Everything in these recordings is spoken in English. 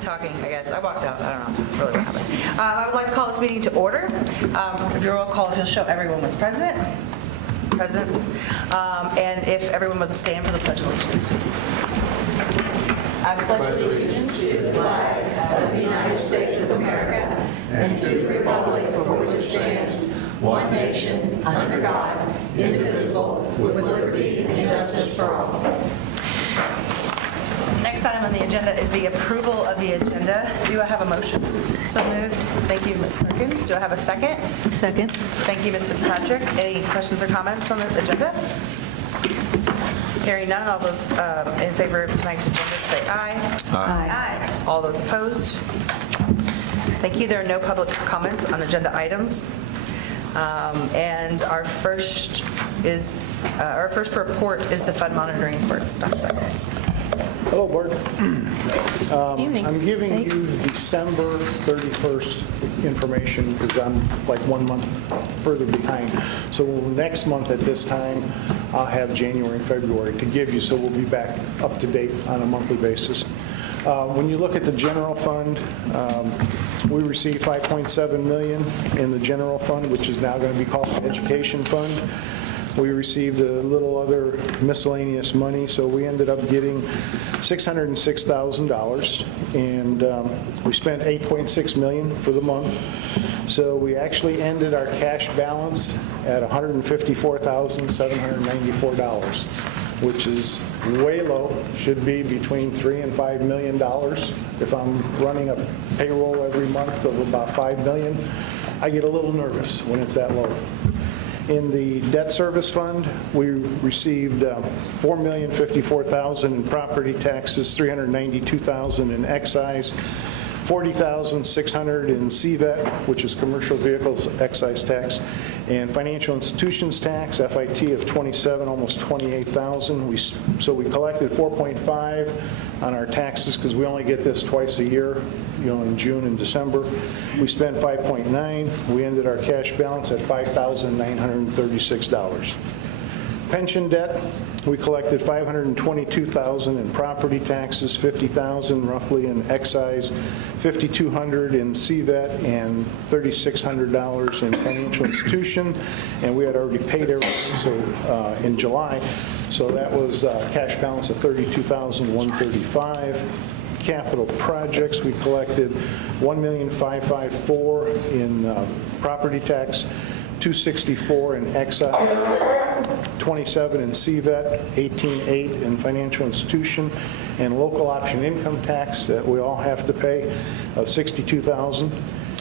talking, I guess. I walked out. I don't know really what happened. I would like to call this meeting to order. If your roll call, if you'll show everyone was present. And if everyone would stand for the Pledge of Allegiance, please. I pledge allegiance to the flag of the United States of America and to the republic for which it stands, one nation, under God, indivisible, with liberty and justice for all. Next item on the agenda is the approval of the agenda. Do I have a motion? So moved. Thank you, Ms. Perkins. Do I have a second? Second. Thank you, Ms. Fitzpatrick. Any questions or comments on the agenda? Hearing none, all those in favor of tonight's agenda say aye. Aye. All those opposed? Thank you. There are no public comments on agenda items. And our first report is the fund monitoring report. Dr. Becker. Hello, Board. Evening. I'm giving you December 31st information because I'm like 1 month further behind. So next month at this time, I'll have January and February to give you, so we'll be back up to date on a monthly basis. When you look at the general fund, we received $5.7 million in the general fund, which is now going to be called the education fund. We received a little other miscellaneous money, so we ended up getting $606,000, and we spent $8.6 million for the month. So we actually ended our cash balance at $154,794, which is way low. Should be between $3 and $5 million. If I'm running a payroll every month of about $5 million, I get a little nervous when it's that low. In the debt service fund, we received $4,054,000 in property taxes, $392,000 in excise, $40,600 in CVET, which is commercial vehicles excise tax, and financial institutions tax, FIT of $27,000, almost $28,000. So we collected $4.5 on our taxes because we only get this twice a year, in June and December. We spent $5.9. We ended our cash balance at $5,936. Pension debt, we collected $522,000 in property taxes, $50,000 roughly in excise, $5,200 in CVET, and $3,600 in financial institution. And we had already paid everything in July, so that was a cash balance of $32,135. Capital projects, we collected $1,554,000 in property tax, $264 in excise, $27 in CVET, $18.8 in financial institution, and local option income tax that we all have to pay of $62,000.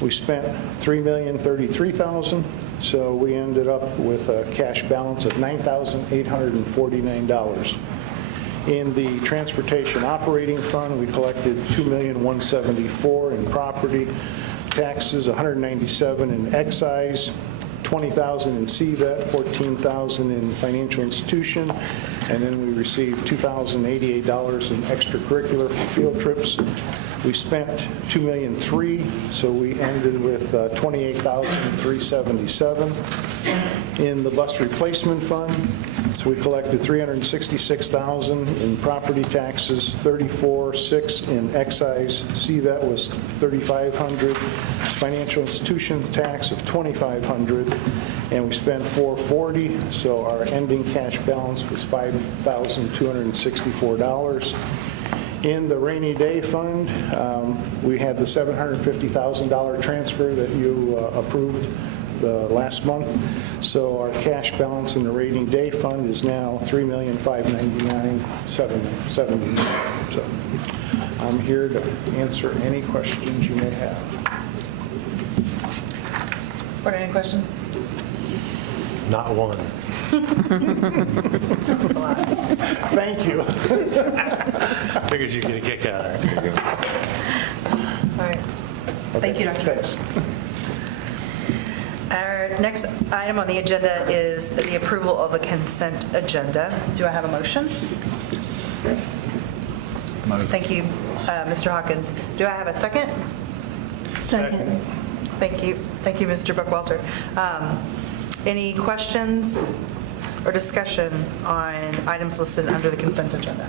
We spent $3,033,000, so we ended up with a cash balance of $9,849. In the transportation operating fund, we collected $2,174,000 in property taxes, $197 in excise, $20,000 in CVET, $14,000 in financial institution, and then we received $2,088 in extracurricular for field trips. We spent $2,003,000, so we ended with $28,377. In the bus replacement fund, so we collected $366,000 in property taxes, $34,600 in excise, CVET was $3,500, financial institution tax of $2,500, and we spent $440,000, so our ending cash balance was $5,264. In the rainy day fund, we had the $750,000 transfer that you approved the last month. So our cash balance in the rainy day fund is now $3,599,770. So I'm here to answer any questions you may have. Board, any questions? Not one. Thank you. Figured you'd get a kick out of it. All right. Thank you, Dr. Thanks. Our next item on the agenda is the approval of the consent agenda. Do I have a motion? Thank you, Mr. Hawkins. Do I have a second? Second. Thank you. Thank you, Mr. Buckwalter. Any questions or discussion on items listed under the consent agenda?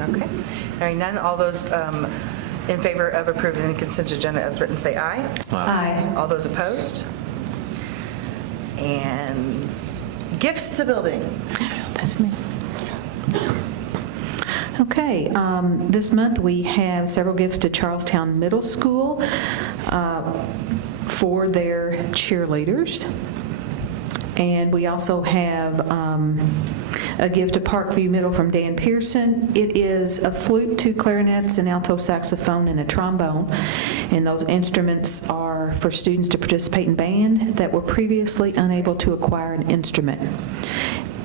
Okay. Hearing none, all those in favor of approving the consent agenda as written, say aye. Aye. All those opposed? And gifts to building. That's me. Okay, this month we have several gifts to Charlestown Middle School for their cheerleaders. And we also have a gift to Parkview Middle from Dan Pearson. It is a flute, 2 clarinets, an alto saxophone, and a trombone. And those instruments are for students to participate in band that were previously unable to acquire an instrument.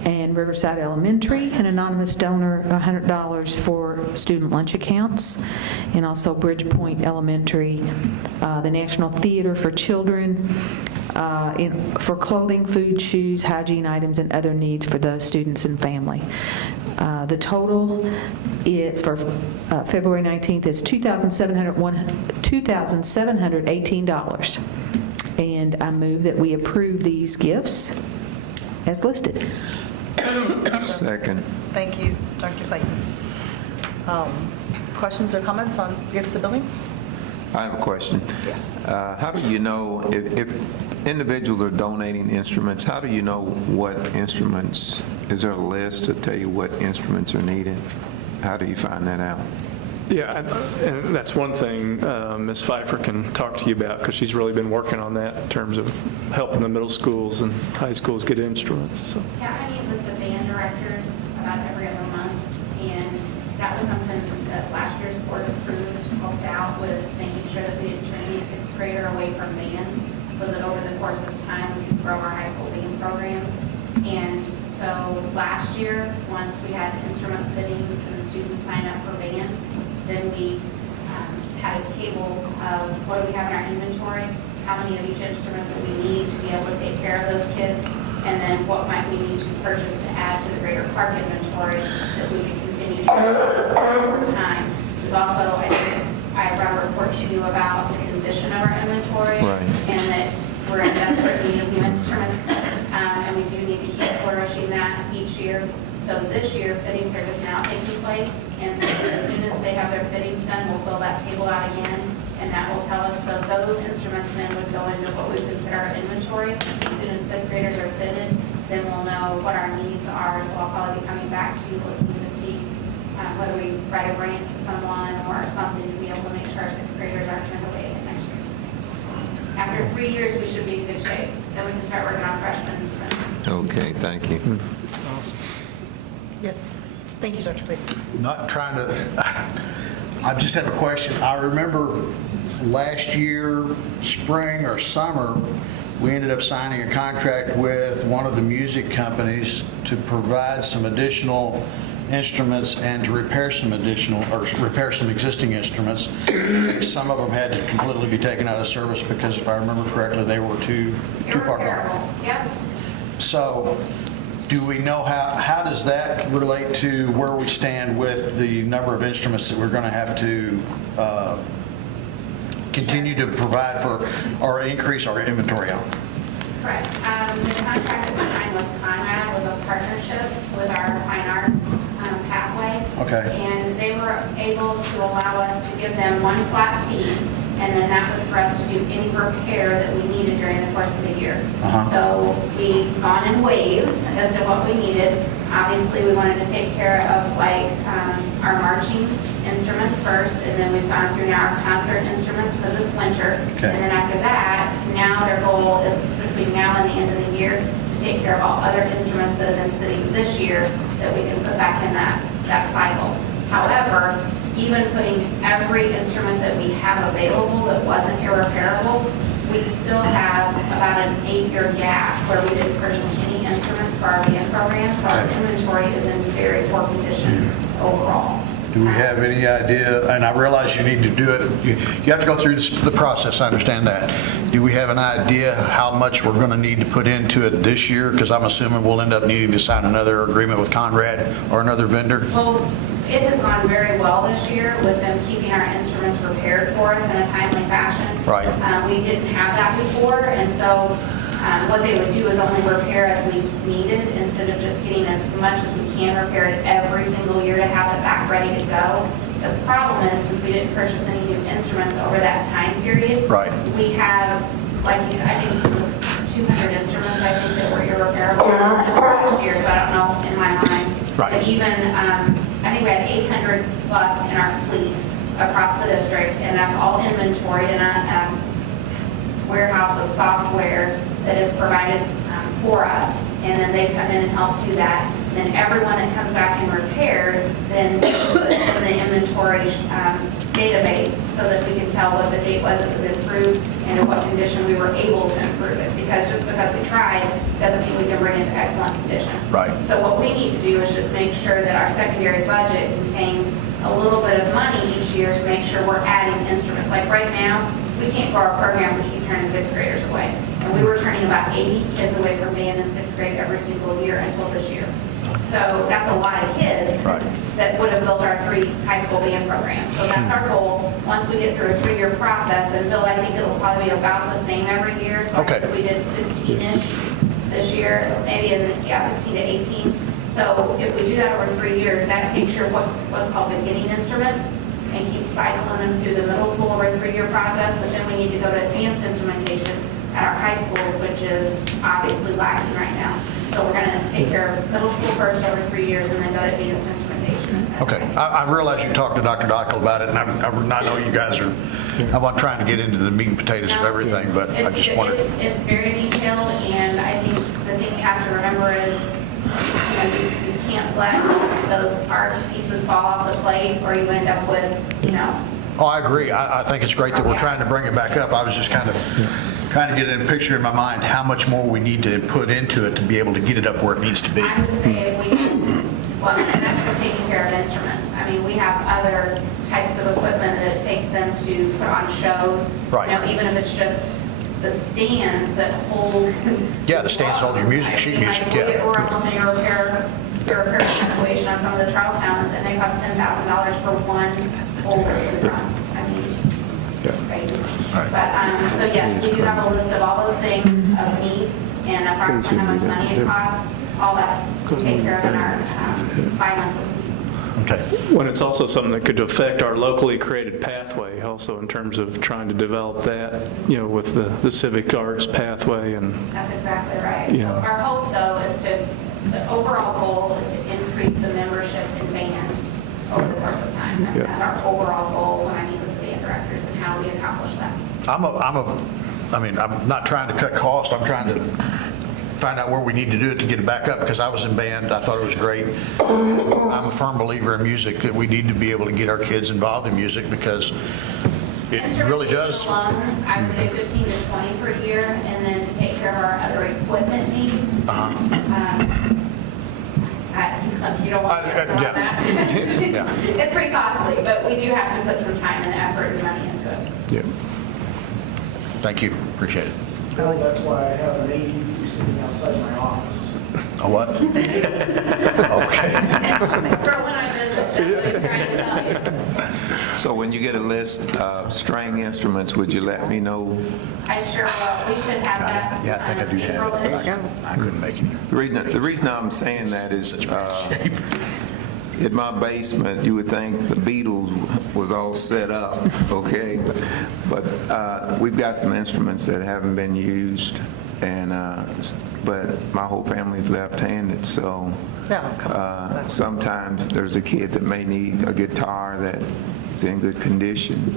And Riverside Elementary, an anonymous donor, $100 for student lunch accounts. And also Bridgepoint Elementary, the National Theater for Children, for clothing, food, shoes, hygiene items, and other needs for the students and family. The total is for February 19th is $2,718. And I move that we approve these gifts as listed. Second. Thank you, Dr. Clayton. Questions or comments on gifts to building? I have a question. Yes. How do you know, if individuals are donating instruments, how do you know what instruments, is there a list to tell you what instruments are needed? How do you find that out? Yeah, and that's one thing Ms. Pfeiffer can talk to you about, because she's really been working on that in terms of helping the middle schools and high schools get instruments, so. Yeah, I meet with the band directors about every other month, and that was something that last year's board approved, helped out with making sure that we didn't turn any sixth grader away from band, so that over the course of time, we could grow our high school band programs. And so last year, once we had instrument fittings and the students sign up for band, then we had a table of what do we have in our inventory, how many of each instrument that we need to be able to take care of those kids, and then what might we need to purchase to add to the greater park inventory that we can continue to use over time. We've also, I brought a report to you about the condition of our inventory, Right. and that we're in desperate need of new instruments, and we do need to keep flourishing that each year. So this year, fittings are just now taking place, and so as soon as they have their fittings done, we'll fill that table out again, and that will tell us, so those instruments then would go into what we consider our inventory. As soon as fifth graders are fitted, then we'll know what our needs are, so I'll probably be coming back to you looking to see whether we write a grant to someone or something to be able to make sure our sixth graders aren't turned away again next year. After 3 years, we should be in good shape. Then we can start working on freshman instruments. Okay, thank you. Awesome. Yes. Thank you, Dr. Clayton. Not trying to, I just have a question. I remember last year, spring or summer, we ended up signing a contract with one of the music companies to provide some additional instruments and to repair some existing instruments. Some of them had to completely be taken out of service because, if I remember correctly, they were too far gone. Irreparable. Yep. So, do we know how does that relate to where we stand with the number of instruments that we're going to have to continue to provide for or increase our inventory on? Correct. The contract that we signed with Conrad was a partnership with our Fine Arts pathway. Okay. And they were able to allow us to give them one flat fee, and then that was for us to do any repair that we needed during the course of the year. So we've gone in waves as to what we needed. Obviously, we wanted to take care of like our marching instruments first, and then we've gone through now our concert instruments because it's winter. Okay. And then after that, now their goal is between now and the end of the year to take care of all other instruments that have been sitting this year that we can put back in that cycle. However, even putting every instrument that we have available that wasn't irreparable, we still have about an 8-year gap where we didn't purchase any instruments for our band program, so our inventory is in very poor condition overall. Do we have any idea, and I realize you need to do it, you have to go through the process, I understand that. Do we have an idea how much we're going to need to put into it this year? Because I'm assuming we'll end up needing to sign another agreement with Conrad or another vendor. Well, it has gone very well this year with them keeping our instruments repaired for us in a timely fashion. Right. We didn't have that before, and so what they would do is only repair as we needed instead of just getting as much as we can repaired every single year to have it back ready to go. The problem is, since we didn't purchase any new instruments over that time period, Right. we have, like you said, I think it was 200 instruments, I think, that were irreparable last year, so I don't know in my mind. Right. But even, I think we had 800 plus in our fleet across the district, and that's all inventoried in a warehouse of software that is provided for us, and then they come in and help do that. Then everyone that comes back and repaired, then put in the inventory database so that we can tell what the date was it was improved and in what condition we were able to improve it. Because just because we tried doesn't mean we can bring it to excellent condition. Right. So what we need to do is just make sure that our secondary budget contains a little bit of money each year to make sure we're adding instruments. Like right now, we can't grow our program, we keep turning sixth graders away. And we were turning about 80 kids away from band in sixth grade every single year until this year. So that's a lot of kids Right. that would have built our 3 high school band programs. So that's our goal, once we get through a 3-year process, and Bill, I think it'll probably be about the same every year. So Okay. I think we did 15-ish this year, maybe 15 to 18. So if we do that over 3 years, that takes your what's called beginning instruments and keeps cycling them through the middle school over a 3-year process. But then we need to go to advanced instrumentation at our high schools, which is obviously lacking right now. So we're going to take care of middle school first over 3 years and then go to advanced instrumentation. Okay, I realize you talked to Dr. Dockel about it, and I know you guys are, I'm not trying to get into the meat and potatoes of everything, but I just wanted. It's very detailed, and I think the thing we have to remember is, you can't let those art pieces fall off the plate, or you end up with, Oh, I agree. I think it's great that we're trying to bring it back up. I was just kind of trying to get a picture in my mind how much more we need to put into it to be able to get it up where it needs to be. I would say if we can, well, and that's just taking care of instruments. I mean, we have other types of equipment that it takes them to put on shows. Right. Even if it's just the stands that hold. Yeah, the stands hold your music, sheet music, yeah. We're almost in a repair situation on some of the Charlestown ones, and they cost $10,000 for one holder for the drums. I mean, it's crazy. Right. But, so yes, we do have a list of all those things of needs and approximately how much money it costs, all that to take care of in our bi-monthly needs. Okay. When it's also something that could affect our locally created pathway also in terms of trying to develop that, with the civic arts pathway and. That's exactly right. Yeah. So our hope, though, is the overall goal is to increase the membership in band over the course of time. And Yeah. that's our overall goal when I meet with the band directors and how we accomplish that. I'm not trying to cut costs. I'm trying to find out where we need to do it to get it back up, because I was in band. I thought it was great. I'm a firm believer in music, that we need to be able to get our kids involved in music, because it really does. Instrumentation alone, I would say 15 to 20 per year, and then to take care of our other equipment needs. You don't want to get on that. Yeah. It's pretty costly, but we do have to put some time and effort and money into it. Yeah. Thank you. Appreciate it. Well, that's why I have an AED sitting outside my office. A what? Okay. For when I visit, that's what I'm trying to tell you. So when you get a list of string instruments, would you let me know? I sure will. We should have that. Yeah, I think I do April that. then. I couldn't make any. The reason I'm saying that is, in my basement, you would think the Beatles was all set up, okay? But we've got some instruments that haven't been used, and but my whole family's left-handed, so sometimes there's a kid that may need a guitar that is in good condition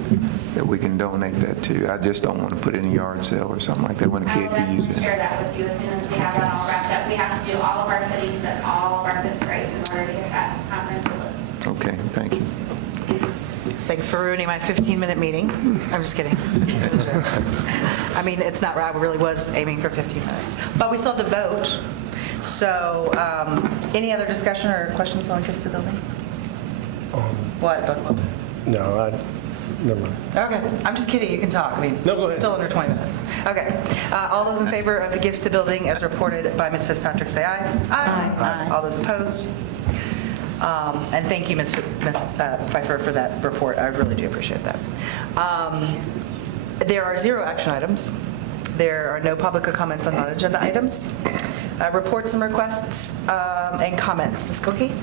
that we can donate that to. I just don't want to put it in a yard sale or something like that when a I kid will can use definitely it. share that with you as soon as we have that all wrapped up. We have to do all of our fittings at all of our fifth grades in order to get that comprehensive list. Okay, thank you. Thanks for ruining my 15-minute meeting. I'm just kidding. I mean, it's not right. I really was aiming for 15 minutes. But we still have to vote. So any other discussion or questions on gifts to building? What? No, never mind. Okay, I'm just kidding. You can talk. I mean, No, go ahead. Still under 20 minutes. Okay. All those in favor of the gifts to building as reported by Ms. Fitzpatrick, say aye. Aye. All those opposed? And thank you, Ms. Pfeiffer, for that report. I really do appreciate that. There are 0 action items. There are no public comments on non-agenda items. Reports and requests and comments. Ms. Cookie?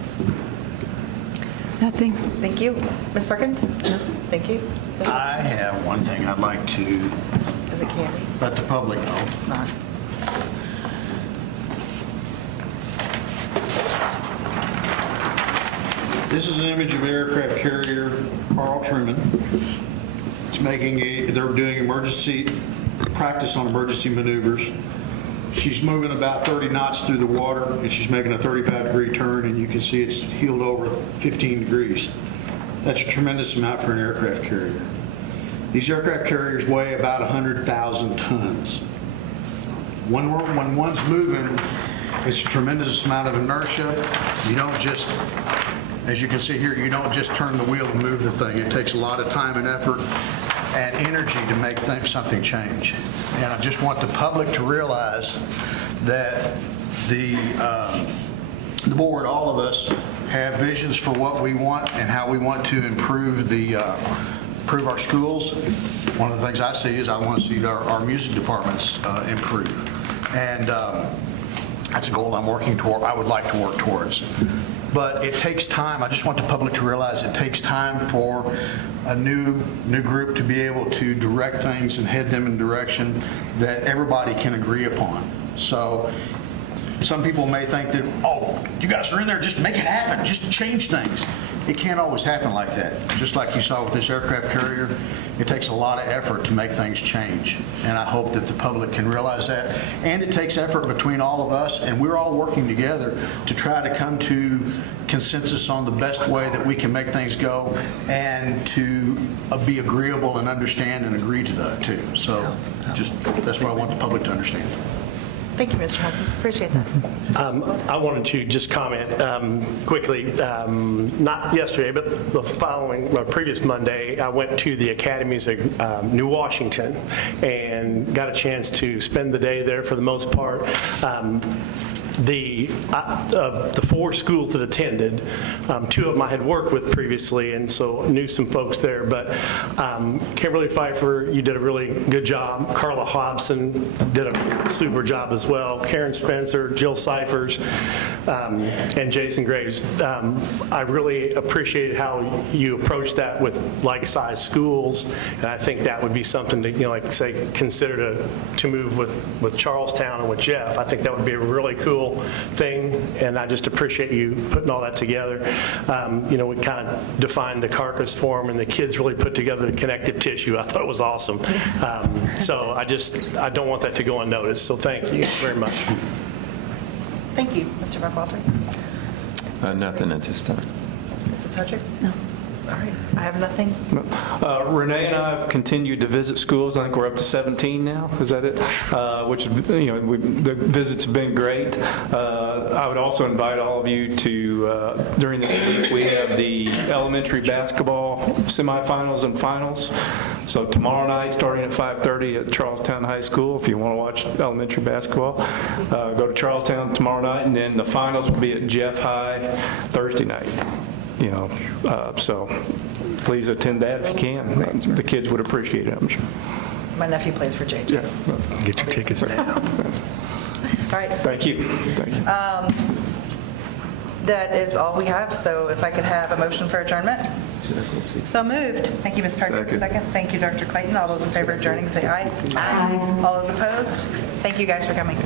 Nothing. Thank you. Ms. Perkins? No. Thank you. I have one thing I'd like to Is it candy? let the public know. It's not. This is an image of aircraft carrier Carl Truman. They're doing emergency practice on emergency maneuvers. She's moving about 30 knots through the water, and she's making a 35-degree turn, and you can see it's heeled over 15 degrees. That's a tremendous amount for an aircraft carrier. These aircraft carriers weigh about 100,000 tons. When one's moving, it's a tremendous amount of inertia. You don't just, as you can see here, you don't just turn the wheel and move the thing. It takes a lot of time and effort and energy to make something change. And I just want the public to realize that the board, all of us, have visions for what we want and how we want to improve our schools. One of the things I see is I want to see our music departments improve. And that's a goal I'm working toward, I would like to work towards. But it takes time. I just want the public to realize it takes time for a new group to be able to direct things and head them in a direction that everybody can agree upon. So some people may think that, oh, you guys are in there, just make it happen, just change things. It can't always happen like that. Just like you saw with this aircraft carrier, it takes a lot of effort to make things change. And I hope that the public can realize that. And it takes effort between all of us, and we're all working together to try to come to consensus on the best way that we can make things go and to be agreeable and understand and agree to that too. So that's what I want the public to understand. Thank you, Mr. Hawkins. Appreciate that. I wanted to just comment quickly, not yesterday, but the previous Monday, I went to the academies of New Washington and got a chance to spend the day there for the most part. The 4 schools that attended, 2 of them I had worked with previously, and so knew some folks there. But Kimberly Pfeiffer, you did a really good job. Carla Hobson did a super job as well. Karen Spencer, Jill Cyphers, and Jason Graves. I really appreciated how you approached that with like-sized schools, and I think that would be something to, like say, consider to move with Charlestown and with Jeff. I think that would be a really cool thing, and I just appreciate you putting all that together. We kind of defined the carcass form, and the kids really put together the connective tissue. I thought it was awesome. So I don't want that to go unnoticed, so thank you very much. Thank you, Mr. Buckwalter. Nothing at this time. Mr. Tudrick? No. All right, I have nothing. Renee and I have continued to visit schools. I think we're up to 17 now. Is that it? Which, the visits have been great. I would also invite all of you to, during this week, we have the elementary basketball semifinals and finals. So tomorrow night, starting at 5:30 at Charlestown High School, if you want to watch elementary basketball, go to Charlestown tomorrow night, and then the finals will be at Jeff High Thursday night. So please attend that if you can. The kids would appreciate it, I'm sure. My nephew plays for JJ. Yeah. Get your tickets now. All right, Thank you. Thank you. that is all we have, so if I could have a motion for adjournment? So moved. Thank you, Ms. Perkins. Second. Thank you, Dr. Clayton. All those in favor of adjourning, say aye. Aye. All those opposed? Thank you guys for coming.